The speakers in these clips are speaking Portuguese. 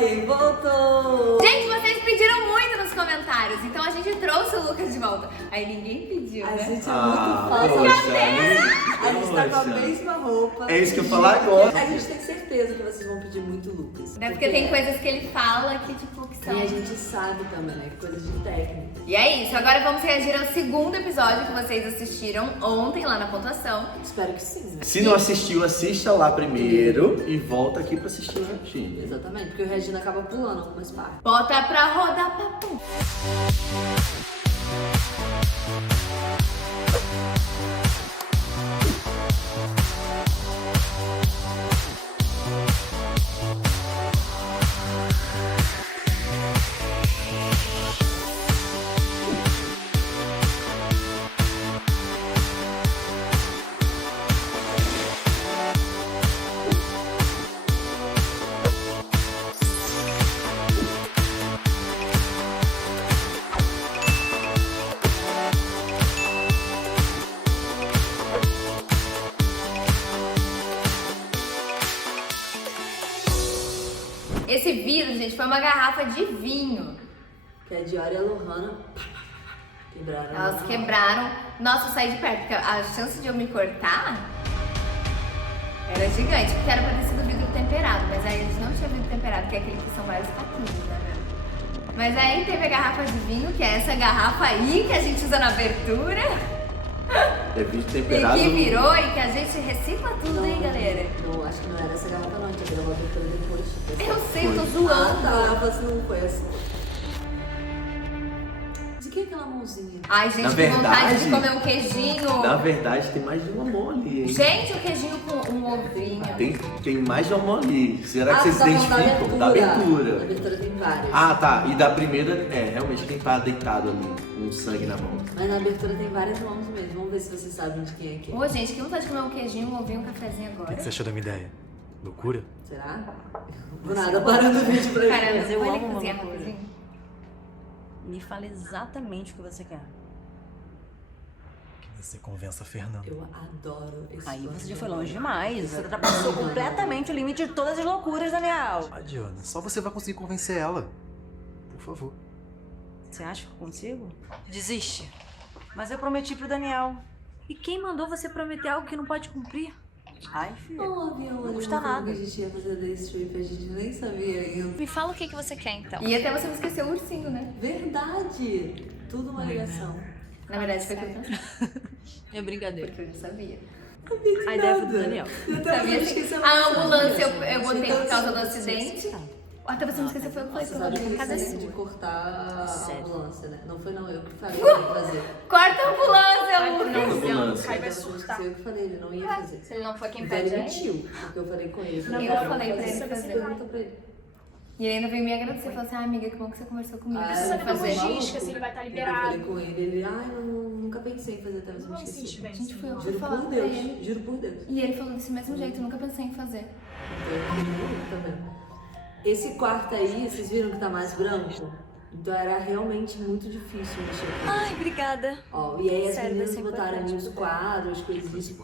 quem voltou! Gente, vocês pediram muito nos comentários, então a gente trouxe o Lucas de volta. Aí ninguém pediu, A né? gente é muito fácil. A gente tá com a mesma roupa. É isso que eu ia falar agora. A gente tem certeza que vocês vão pedir muito Lucas. É porque tem coisas que ele fala que, tipo, que são... E a gente sabe também, né? Coisas de técnica. E é isso, agora vamos reagir ao segundo episódio que vocês assistiram ontem lá na pontuação. Espero que sim, né? Se não assistiu, assista lá primeiro e volta aqui pra assistir o retinho. Exatamente, porque o Regina acaba pulando algumas partes. Bota pra rodar, papum. Esse vírus, gente, foi uma garrafa de vinho. Que a Diora e a Lohana quebraram. Elas quebraram. Nossa, eu saí de perto, porque a chance de eu me cortar era gigante, porque era pra ter sido vidro temperado, mas aí a gente não tinha vidro temperado, que é aquele que são vários taquinhos, né? Mas aí teve a garrafa de vinho, que é essa garrafa aí que a gente usa na abertura. É vídeo E temperado. que virou e que a gente recicla tudo, hein, galera? Não, acho que não era essa garrafa não, a gente gravou a abertura depois. Eu sei, eu tô Ah, zoando. tá, eu falei assim, não foi assim. De que é aquela mãozinha? Ai, gente, Na que vontade de verdade- comer um queijinho. Na verdade, tem mais de uma mão ali, hein? Gente, um queijinho com um ovinho. Tem mais de uma mão ali. Será que vocês tá falando identificam? Da Da abertura. abertura tem várias. Ah, tá. E da primeira, realmente quem tá deitado ali, com sangue na mão. Mas na abertura tem várias mãos mesmo. Vamos ver se vocês sabem de quem é quem. Ô, gente, que vontade de comer um queijinho, um ovinho, um cafezinho O agora. que você achou da minha ideia? Loucura? Será? Do nada, parando o vídeo pra Caramba, gente. Mas eu olha amo uma cozinhar loucura. rapidinho. Me fala exatamente o que você quer. Que você convença a Fernanda. Eu adoro esse Aí plano você já de foi longe agora. demais. Você ultrapassou completamente o limite de todas as loucuras, Daniel. Ah, Diana, só você vai conseguir convencer ela. Por favor. Você acha que eu consigo? Desiste. Mas eu prometi pro Daniel. E quem mandou você prometer algo que não pode cumprir? Ai, filha. Não, avião, Não custa nada. que a gente ia fazer day trip, a gente nem sabia ainda. Me fala o que você quer então. E até você não esqueceu o ursinho, né? Verdade! Tudo uma ligação. Na verdade, foi que eu pensei, É brincadeira. porque eu já sabia. A ideia foi do Daniel. Sabia assim, a ambulância eu botei por causa do acidente. Até você não esqueceu, foi eu que falei Você pra sabe que você. ele Cada saiu de sua. cortar a Sério? ambulância, né? Não foi não, eu que falei pra ele fazer. Corta a ambulância, Lucas. Ambulância. Caio vai Eu surtar. eu que falei, ele não ia fazer. Se ele não for quem Então ele pede, mentiu, porque eu falei com ele. Eu falei falei pra ele fazer. fazer. Pergunta pra ele. E ele ainda veio me agradecer. Falou assim, amiga, que bom que você conversou comigo. Ah, Você eu vai falei, fazer. maluco. logística, se ele vai estar Eu liberado. falei com ele, ele, eu nunca pensei em fazer até você me Não esqueci. insiste, bem. Gente, foi eu que Juro fui falar por pra Deus, ele. juro por Deus. E ele falou desse mesmo jeito, eu nunca pensei em fazer. Esse quarto aí, vocês viram que tá mais branco? Então era realmente muito difícil mexer com isso. Ai, obrigada. Ó, e aí as Sério, meninas vai ser botaram ali importante. os quadros, coisas assim.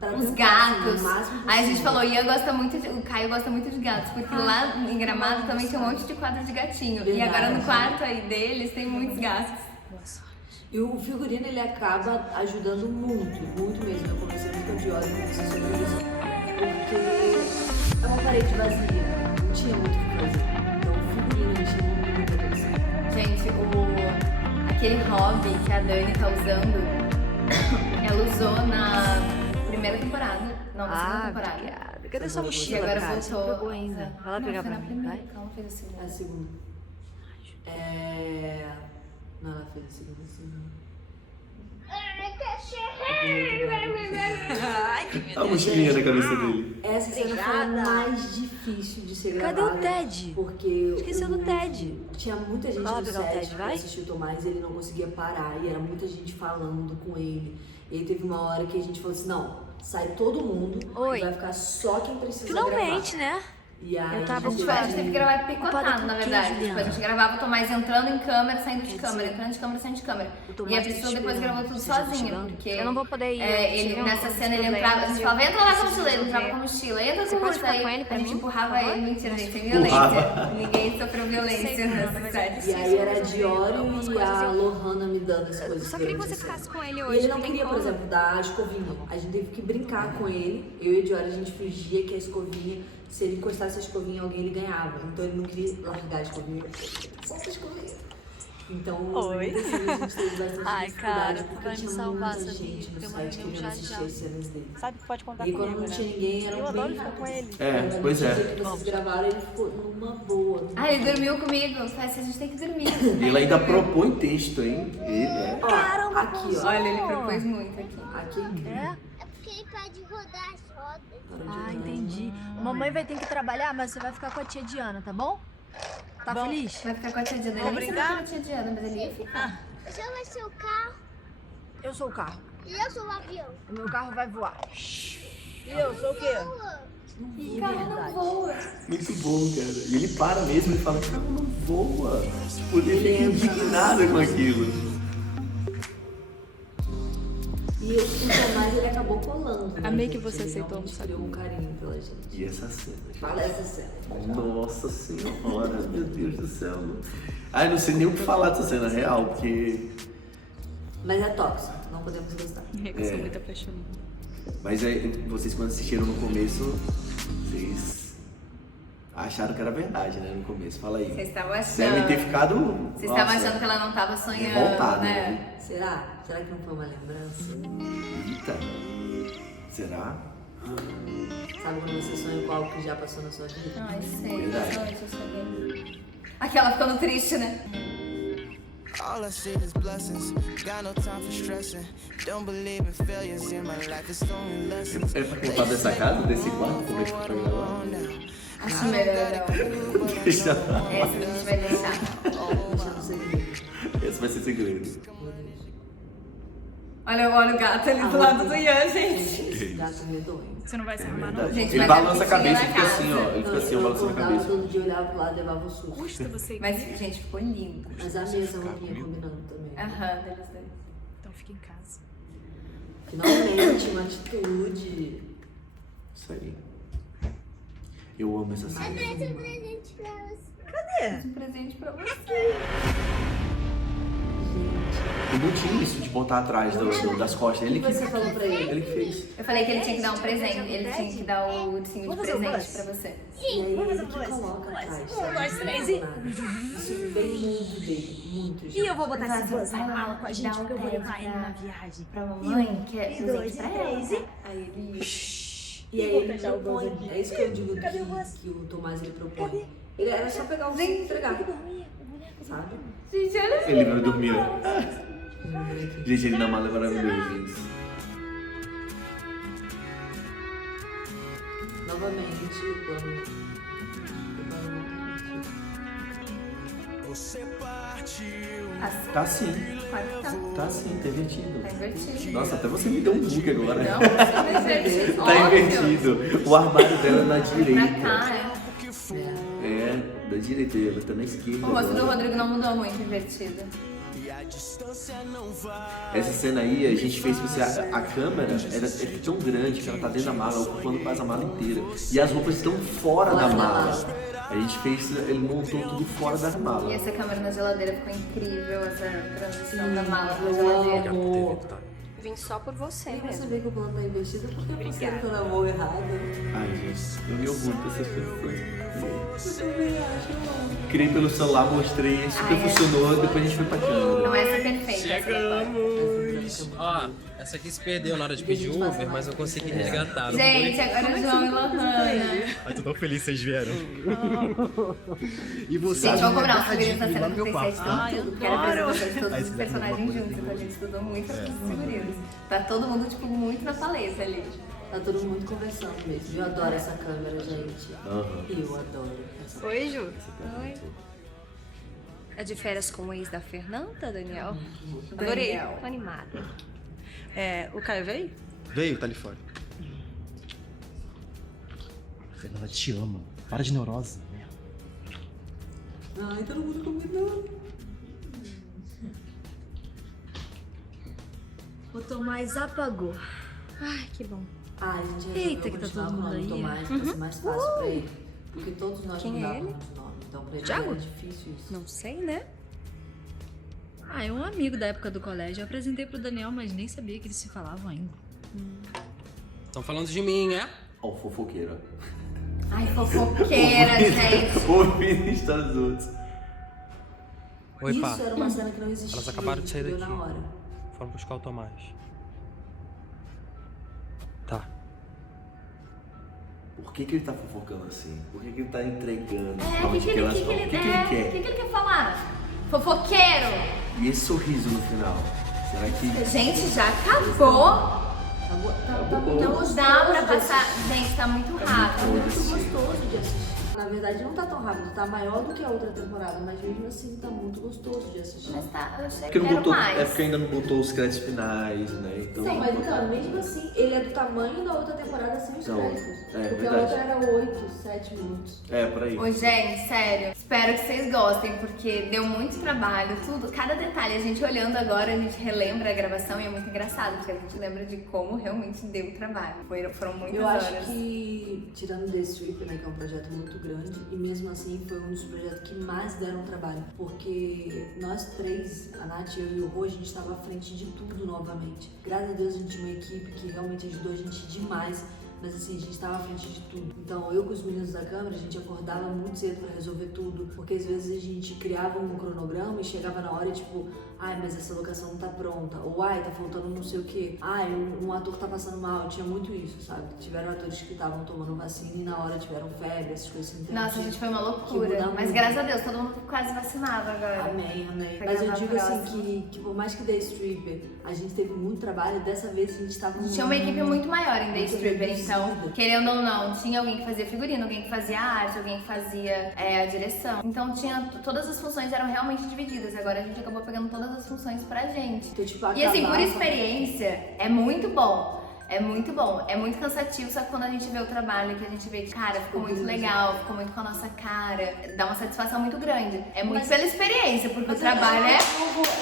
Pra Os tentar, gatos. assim, o máximo Aí a gente possível. falou, Ian gosta muito de. O Caio gosta muito de gatos, porque lá em Gramado também tem um monte de quadro de gatinho. E agora no quarto aí deles tem muitos gatos. E o figurino ele acaba ajudando muito, muito mesmo. Eu comecei muito com a Diora, comecei sobre isso. Porque é uma parede vazia, não tinha muito o que fazer. Então o figurino ele chamou muita atenção. Gente, aquele hobby que a Dani tá usando, ela usou na primeira temporada. Não, na segunda temporada. obrigada. Cadê sua E mochila, agora cara? Você não voltou. pegou ainda. Vai lá Não, pegar foi pra na mim, primeira, vai. que ela não fez a segunda. É a segunda. Não, ela fez a segunda, sim. A mochilinha na cabeça dele. Essa cena foi a mais difícil de ser Cadê gravada. o Ted? Porque Esqueceu do Ted. Tinha muita gente Vai lá no pegar o set Ted, que vai? assistiu o Tomás e ele não conseguia parar. E era muita gente falando com ele. E aí teve uma hora que a gente falou assim, não, sai todo mundo Oi. e vai ficar só quem precisa Finalmente, né? E aí Eu tava A gente teve que gravar picotado, na verdade. Juliana. Tipo, a gente gravava o Tomás entrando em câmera, saindo de câmera, entrando de câmera, saindo de câmera. O Tomás E a tá Priscila depois esperando. gravou tudo Você já tá sozinha, chegando? porque... Eu não vou poder ir. ele, Tive nessa uns cena, ele problemas entrava, a gente e falava, eu entra lá com a preciso mochila, ele entrava resolver. com a mochila, entra Você com a pode mochila. ficar com ele pra A gente mim, empurrava por favor? ele, mentira, gente, sem violência. Ninguém sofreu violência nessa série. E aí era a Diori e a Lohana me dando as Eu coisas. só queria que durante você a cena. ficasse com ele E hoje. ele não tem queria, por como. exemplo, dar a escovinha. A gente teve que brincar com ele. Eu e a Diori, a gente fingia que a escovinha, se ele encostasse a escovinha em alguém, ele ganhava. Então ele não queria largar a escovinha. Solta a escovinha. Então, Oi. muitas vezes a gente teve bastante Ai, cara, dificuldade, tu porque vai me tinha salvar, muita sabia? gente no Tem uma site reunião querendo já, assistir já. as cenas dele. Sabe que pode contar E quando comigo, não né? tinha ninguém, era Eu bem adoro ficar rápido. com ele. É, pois No é. dia que vocês gravaram, ele ficou numa boa. Ah, ele dormiu comigo. Eu falei assim, a gente tem que dormir. Ele ainda propõe texto, hein? Ele é. Ó, Caramba, aqui, ó. Olha, ele propôs muito aqui. Aqui. É? É porque ele pode rodar as rodas. Ah, entendi. Mamãe vai ter que trabalhar, mas você vai ficar com a tia Diana, tá bom? Tá feliz? Vai ficar com a tia Diana. Vamos Ele nem brincar? sabe que era a tia Diana, mas ele ia ficar. O senhor vai ser o carro Eu sou o carro. e eu sou o avião. O meu carro vai voar. E eu sou o quê? Ih, verdade. Muito bom, cara. E ele para mesmo e fala, cara, não voa. Tipo, ele fica indignado com aquilo. E o Tomás, ele acabou colando. Né, Amei que gente? você Ele aceitou realmente almoçar criou um carinho pela gente. E essa cena? Fala essa cena. Nossa senhora, meu Deus do céu. Ai, não sei nem o que falar dessa cena real, porque... Mas é tóxico, não podemos gostar. Eu sou muito apaixonada. Mas aí, vocês quando assistiram no começo, vocês acharam que era verdade, né? No começe, fala aí. Vocês estavam achando. Devem ter ficado... Vocês estavam achando que ela não tava sonhando, revoltada, né? Será? Será que não foi uma lembrança? Eita. Será? Sabe quando você sonha com algo que já passou na sua vida? Ai, sei. Verdade. Nossa, eu sonhei. Aquela ficando triste, né? All I see is blessings. Got no time for stressing. Don't believe in failures in my life. It's only lessons. É pra contar dessa casa, desse quarto? Como é que foi lá? Acho melhor não. Deixa Essa a gente vai deixar. Deixa no segredo. Esse vai ser segredo. Olha o gato ali do lado do Ian, gente. Esse gato medonho. Você não vai se É arrumar, não? verdade. Gente, Ele vai balança a dar cabeça e piscina fica na assim, ó. Ele fica assim, ó, eu balançando a acordava cabeça. todo dia, olhava pro lado e levava um susto. Custa você. Mas, gente, ficou lindo. Mas a mesa roupinha combinando também. Aham, deles dois. Então fica em casa. Finalmente, uma atitude. Isso aí. Eu amo essa cena. Traz um presente pra você. Um presente pra você. Eu não tinha isso de botar atrás das costas. Ele O que você que, falou pra ele? ele que fez. Eu falei que ele tinha que dar um presente. Ele tinha que dar o ursinho de presente pra você. E aí ele que coloca atrás. Nós três e- Isso vem muito dele, muito. E eu vou botar esse Vai doce na lá, mala com a gente, dá um porque eu vou levar presente ele na pra- viagem. Pra mamãe, que é E presente dois, pra e ela. três, e... Aí ele. E aí ele propõe. É isso que eu digo que o Tomás ele propõe. Ele era só pegar o e entregar. Sabe? Gente, olha Ele vai dormir. Gente, ele na mala é maravilhoso, gente. Novamente, o plano não permitiu. Você partiu. assim. Tá sim, Claro que tá. tá sim, tá invertido. Tá invertido. Nossa, até você me deu um bug agora. Não, tá invertido. Tá Óbvio. invertido. O armário dela é na Pra direita. cá, né? É, da direita, ela tá na esquerda. O rosto do agora. Rodrigo não mudou muito, invertido. E a distância não vai. Essa cena aí, a gente fez porque a câmera é tão grande que ela tá dentro da mala, ocupando quase a mala inteira. E as roupas estão fora da mala. A gente fez, ele montou tudo fora da E mala. essa câmera na geladeira ficou incrível, essa transição da mala pra Eu geladeira. amo. Vim só por você E você mesmo. vê que o plano tá investido porque você tá na mão errada. Ai, gente, eu me orgulho dessas pessoas. Você também acha, não? Criei pelo celular, mostrei, super funcionou, depois a gente foi pra câmera. Não é essa perfeita, essa Ó, essa aqui se perdeu na hora de pedir Uber, mas eu consegui resgatar. Não Gente, agora o João e Lohana. Ai, tô tão feliz que vocês vieram. E você? Gente, vamos cobrar um figurino da cena no meu 37 quarto. então tudo. Quero a apresentação de todos Aí os se quiser comer personagens alguma juntos, coisa então a gente estudou muito os figurinos. Tá todo mundo, tipo, muito na palestra ali. Tá todo mundo conversando mesmo. Eu adoro essa câmera, gente. Aham. Eu adoro essa Oi, Ju. Oi. É de férias com o ex da Fernanda, Daniel? Adorei. Daniel. Tô animada. É, o Caio veio? Veio, tá ali fora. Fernanda te ama. Para de neurose. Ai, todo mundo combinando. O Tomás apagou. Ai, que bom. Ah, a gente resolveu Eita, que tá continuar todo com o mundo nome aí. Tomás pra ser mais fácil pra ele. Porque todos nós Quem é mudávamos ele? o nome. Então pra ele Thiago? era difícil isso. Não sei, né? Ah, é um amigo da época do colégio. Eu apresentei pro Daniel, mas nem sabia que eles se falavam ainda. Estão falando de mim, é? Ó, o fofoqueiro. Ai, fofoqueira, gente. Ouvindo histórias dos outros. Oi, Isso pá. era uma cena que não existia. Elas acabaram de sair a gente daqui. viu na hora. Foram buscar o Tomás. Tá. Por que ele tá fofocando assim? Por que ele tá entregando? É, pra o que, onde que, ele, elas que, que, vão? ele, O que ele quer? o que, que ele quer falar? Fofoqueiro! E esse sorriso no final? Será que... Gente, já acabou? Tá muito Não gostoso dá pra de passar. assistir. Gente, tá muito Tá rápido. muito gostoso de assistir. Na verdade não tá tão rápido, tá maior do que a outra temporada, mas mesmo assim tá muito gostoso de assistir. Mas tá, eu sei Porque que não quero botou, mais. é porque ainda não botou os créditos finais, né? Então, Não, mas então, mesmo assim, ele é do tamanho da outra temporada sem os Não, créditos. é Porque a verdade. outra era 8, 7 minutos. É, por aí. Ô, gente, sério, espero que vocês gostem, porque deu muito trabalho, tudo, cada detalhe, a gente olhando agora, a gente relembra a gravação e é muito engraçado, porque a gente lembra de como realmente deu o trabalho. Foram muitas Eu horas. acho que, tirando The Strip, né, que é um projeto muito grande, e mesmo assim foi um dos projetos que mais deram trabalho, porque nós três, a Nath, eu e o Rô, a gente estava à frente de tudo novamente. Graças a Deus a gente tinha uma equipe que realmente ajudou a gente demais, mas assim, a gente estava à frente de tudo. Então eu com os meninos da câmera, a gente acordava muito cedo para resolver tudo, porque às vezes a gente criava um cronograma e chegava na hora e tipo, ai, mas essa locação não tá pronta, ou ai, tá faltando não sei o que, ai, um ator tá passando mal, tinha muito isso, sabe? Tiveram atores que estavam tomando vacina e na hora tiveram febre, essas coisas assim. Então, Nossa, gente, foi uma que loucura. muda Mas muito. graças a Deus, todo mundo quase vacinado agora. Amém, amém. Pra Mas eu gravar digo assim próximo. que por mais que The Stripper a gente teve muito trabalho, dessa vez a gente tava Tinha uma equipe muito maior em The muito Stripper, então, reduzida. querendo ou não, tinha alguém que fazia figurino, alguém que fazia arte, alguém que fazia a direção. Então, todas as funções eram realmente divididas. Agora a gente acabou pegando todas as funções pra gente. Então, tipo, E assim, por acabava- experiência, é muito bom. É muito bom, é muito cansativo, só que quando a gente vê o trabalho, que a gente vê que, cara, ficou muito legal, ficou muito com a nossa cara, dá uma satisfação muito grande. É muito Mas- pela experiência, porque o Mas trabalho é...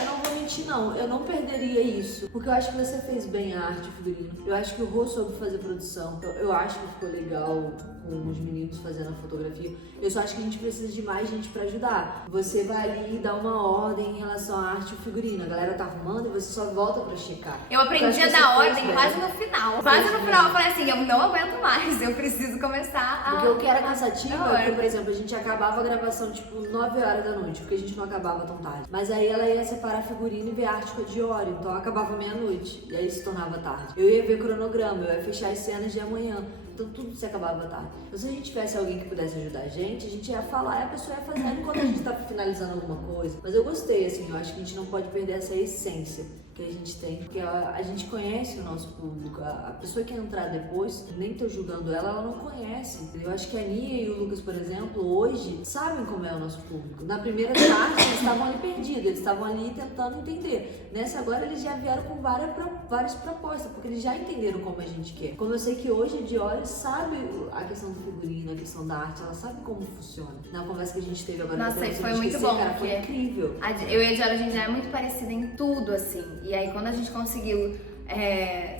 eu não vou mentir, não. Eu não perderia isso. Porque eu acho que você fez bem a arte e o figurino. Eu acho que o Rô soube fazer produção. Eu acho que ficou legal com os meninos fazendo a fotografia. Eu só acho que a gente precisa de mais gente pra ajudar. Você vai ali e dá uma ordem em relação à arte e o figurino. A galera tá arrumando e você só volta pra checar. Eu aprendi acho a que dar você fez ordem bem. quase no final. Quase no final eu falei assim, eu não aguento mais, eu preciso começar a... Porque o que era cansativo Não, é que, por exemplo, a gente acabava a gravação tipo 9 horas da noite, porque a gente não acabava tão tarde. Mas aí ela ia separar figurino e ver arte com a Diori, então acabava meia-noite. E aí se tornava tarde. Eu ia ver cronograma, eu ia fechar as cenas de amanhã. Então tudo se acabava tarde. Então se a gente tivesse alguém que pudesse ajudar a gente ia falar e a pessoa ia fazendo enquanto a gente tá finalizando alguma coisa. Mas eu gostei, assim, eu acho que a gente não pode perder essa essência que a gente tem, porque a gente conhece o nosso público. A pessoa que entrar depois, nem tô julgando ela não conhece. Eu acho que a Nia e o Lucas, por exemplo, hoje sabem como é o nosso público. Na primeira parte eles estavam ali perdidos, eles estavam ali tentando entender. Nessa agora eles já vieram com várias propostas, porque eles já entenderam como a gente quer. Como eu sei que hoje a Diori sabe a questão do figurino, a questão da arte, ela sabe como funciona. Na conversa que a gente teve agora, Nossa, pra e você foi não muito esquecer, bom, cara, foi porque incrível. Eu e a Diora, a gente já é muito parecida em tudo, assim. E aí, quando a gente conseguiu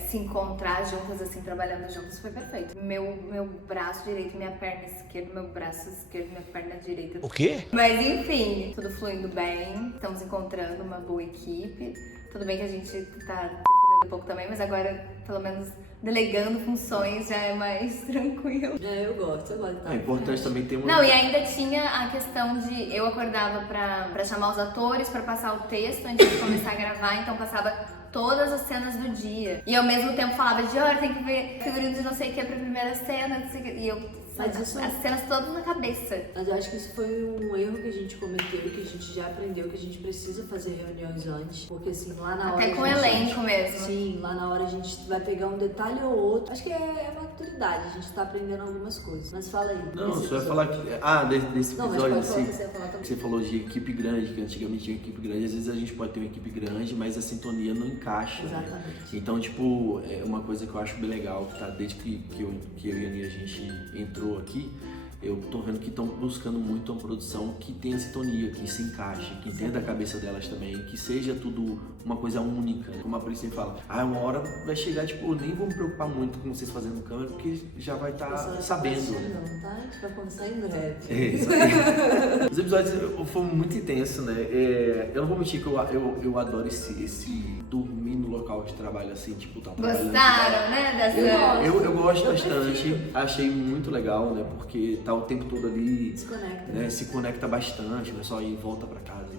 se encontrar juntas, assim, trabalhando juntas, foi perfeito. Meu braço direito, minha perna esquerda, meu braço esquerdo, minha perna direita. O quê? Mas enfim, tudo fluindo bem. Estamos encontrando uma boa equipe. Tudo bem que a gente tá se fudendo um pouco também, mas agora, pelo menos, delegando funções já é mais tranquilo. Eu gosto. É importante também ter uma... Não, e ainda tinha a questão de eu acordava pra chamar os atores, pra passar o texto antes de começar a gravar, então passava todas as cenas do dia. E ao mesmo tempo falava, Dior, tem que ver figurino de não sei o que pra primeira cena, não sei o que. E eu, Mas isso- as cenas todas na cabeça. Mas eu acho que isso foi um erro que a gente cometeu, que a gente já aprendeu, que a gente precisa fazer reuniões antes. Porque assim, lá na hora. Até com o a gente- elenco mesmo. Sim, lá na hora a gente vai pegar um detalhe ou outro. Acho que é maturidade, a gente tá aprendendo algumas coisas. Mas fala aí. Não, desse você vai episódio. falar que... Ah, desse Não, mas episódio pode falar o assim, que você ia falar também. que você falou de equipe grande, que antigamente tinha equipe grande. Às vezes a gente pode ter uma equipe grande, mas a sintonia não encaixa. Né? Exatamente. Então, tipo, é uma coisa que eu acho bem legal, que tá desde que eu e a Nia, a gente entrou aqui, Eu tô vendo que estão buscando muito uma produção que tenha sintonia, que se encaixe, que entenda a cabeça delas também, que seja tudo uma coisa única. Como a Priscila fala, uma hora vai chegar, tipo, nem vou me preocupar muito com vocês fazendo câmera, porque já vai estar sabendo, né? Não, tá? A gente vai começar em breve. Isso aí. Os episódios foram muito intensos, né? Eu não vou mentir que eu adoro esse dormir no local de trabalho, assim, tipo, tá trabalhando. Gostaram, né? Dessa... Eu gosto bastante, achei muito legal, né? Porque tá o tempo todo ali, Desconecta, né? Se conecta bastante, não é só ir e volta pra casa e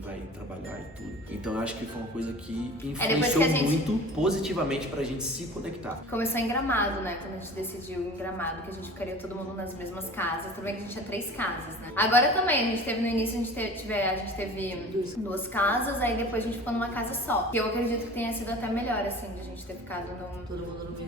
vai trabalhar e tudo. Então eu acho que foi uma coisa que influenciou muito positivamente pra gente se conectar. Começou em Gramado, né? Quando a gente decidiu em Gramado que a gente ficaria todo mundo nas mesmas casas. Também que a gente tinha 3 casas, né? Agora também, a gente teve no início, a gente teve 2 casas, aí depois a gente ficou numa casa só. E eu acredito que tenha sido até melhor, assim, de a gente ter ficado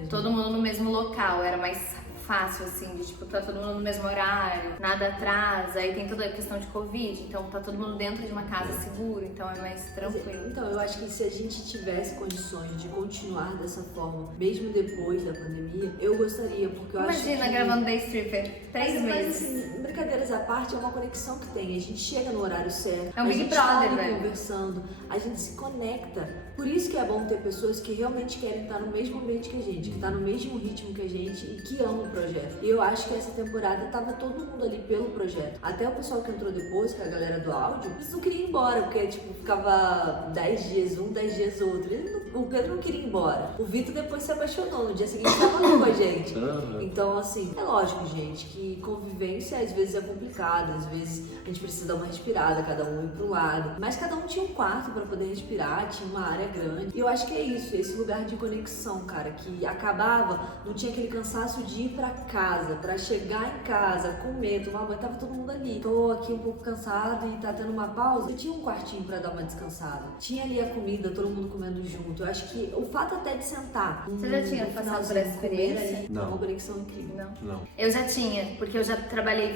todo mundo no mesmo local. Era mais fácil, assim, de tipo, tá todo mundo no mesmo horário, nada atrasa, aí tem toda a questão de Covid, então tá todo mundo dentro de uma casa seguro, então é mais tranquilo. Então, eu acho que se a gente tivesse condições de continuar dessa forma, mesmo depois da pandemia, eu gostaria, porque eu acho que... Imagina gravando Day Stripper 3 meses. Mas assim, brincadeiras à parte, é uma conexão que tem, a gente chega no horário certo, é um Big Brother, velho. Conversando, a gente se conecta. Por isso que é bom ter pessoas que realmente querem estar no mesmo ambiente que a gente, que tá no mesmo ritmo que a gente e que amam o projeto. E eu acho que essa temporada tava todo mundo ali pelo projeto. Até o pessoal que entrou depois, que é a galera do áudio, eles não queriam ir embora, porque tipo, ficava 10 dias um, 10 dias outro. O Pedro não queria ir embora. O Vitor depois se apaixonou, no dia seguinte tava lá com a gente. Então, assim, é lógico, gente, que convivência às vezes é complicada, às vezes a gente precisa dar uma respirada, cada um ir pro lado. Mas cada um tinha um quarto pra poder respirar, tinha uma área grande. E eu acho que é isso, esse lugar de conexão, cara, que acabava, não tinha aquele cansaço de ir pra casa, pra chegar em casa, comer, tomar banho, tava todo mundo ali. Tô aqui um pouco cansado e tá tendo uma pausa. Eu tinha um quartinho pra dar uma descansada. Tinha ali a comida, todo mundo comendo junto. Eu acho que o fato até de sentar. Você já tinha passado por essa experiência? Ali, não. É uma conexão incrível. Não. Eu já tinha, porque eu já trabalhei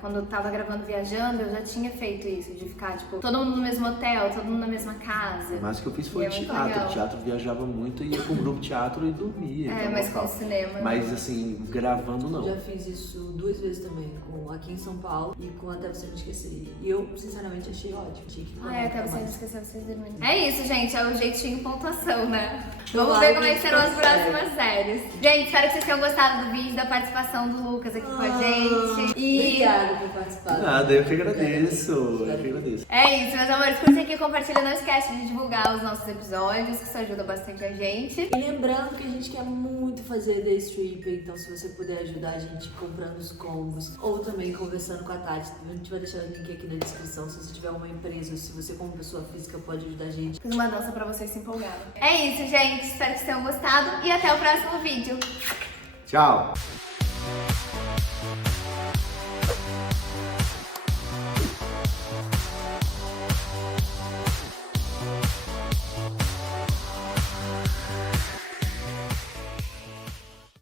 quando eu tava gravando Viajando, eu já tinha feito isso, de ficar, tipo, todo mundo no mesmo hotel, todo mundo na mesma casa. Mas o que eu fiz foi teatro. O teatro viajava muito e ia com o grupo de teatro e dormia. Mas com o cinema. Mas assim, gravando não. Já fiz isso 2 vezes também, aqui em São Paulo e com Até Você Me Esquecer. E eu, sinceramente, achei ótimo. Achei que Até Você Me Esquecer, vocês dormindo. É isso, gente, é o jeitinho pontuação, né? Vamos Tomara ver como é que que serão as dê certo. próximas séries. Gente, espero que vocês tenham gostado do vídeo, da participação do Lucas aqui com a gente. Obrigada por participar. Nada, eu que agradeço. Eu que agradeço. É isso, meus amores. Curte aqui, compartilha. Não esquece de divulgar os nossos episódios, que isso ajuda bastante a gente. E lembrando que a gente quer muito fazer Day Stripper, então se você puder ajudar a gente comprando os combos ou também conversando com a Tati, a gente vai deixar o link aqui na descrição. Se você tiver uma empresa ou se você como pessoa física pode ajudar a gente. Fiz uma dança pra vocês se empolgarem. É isso, gente. Espero que vocês tenham gostado e até o próximo vídeo. Tchau.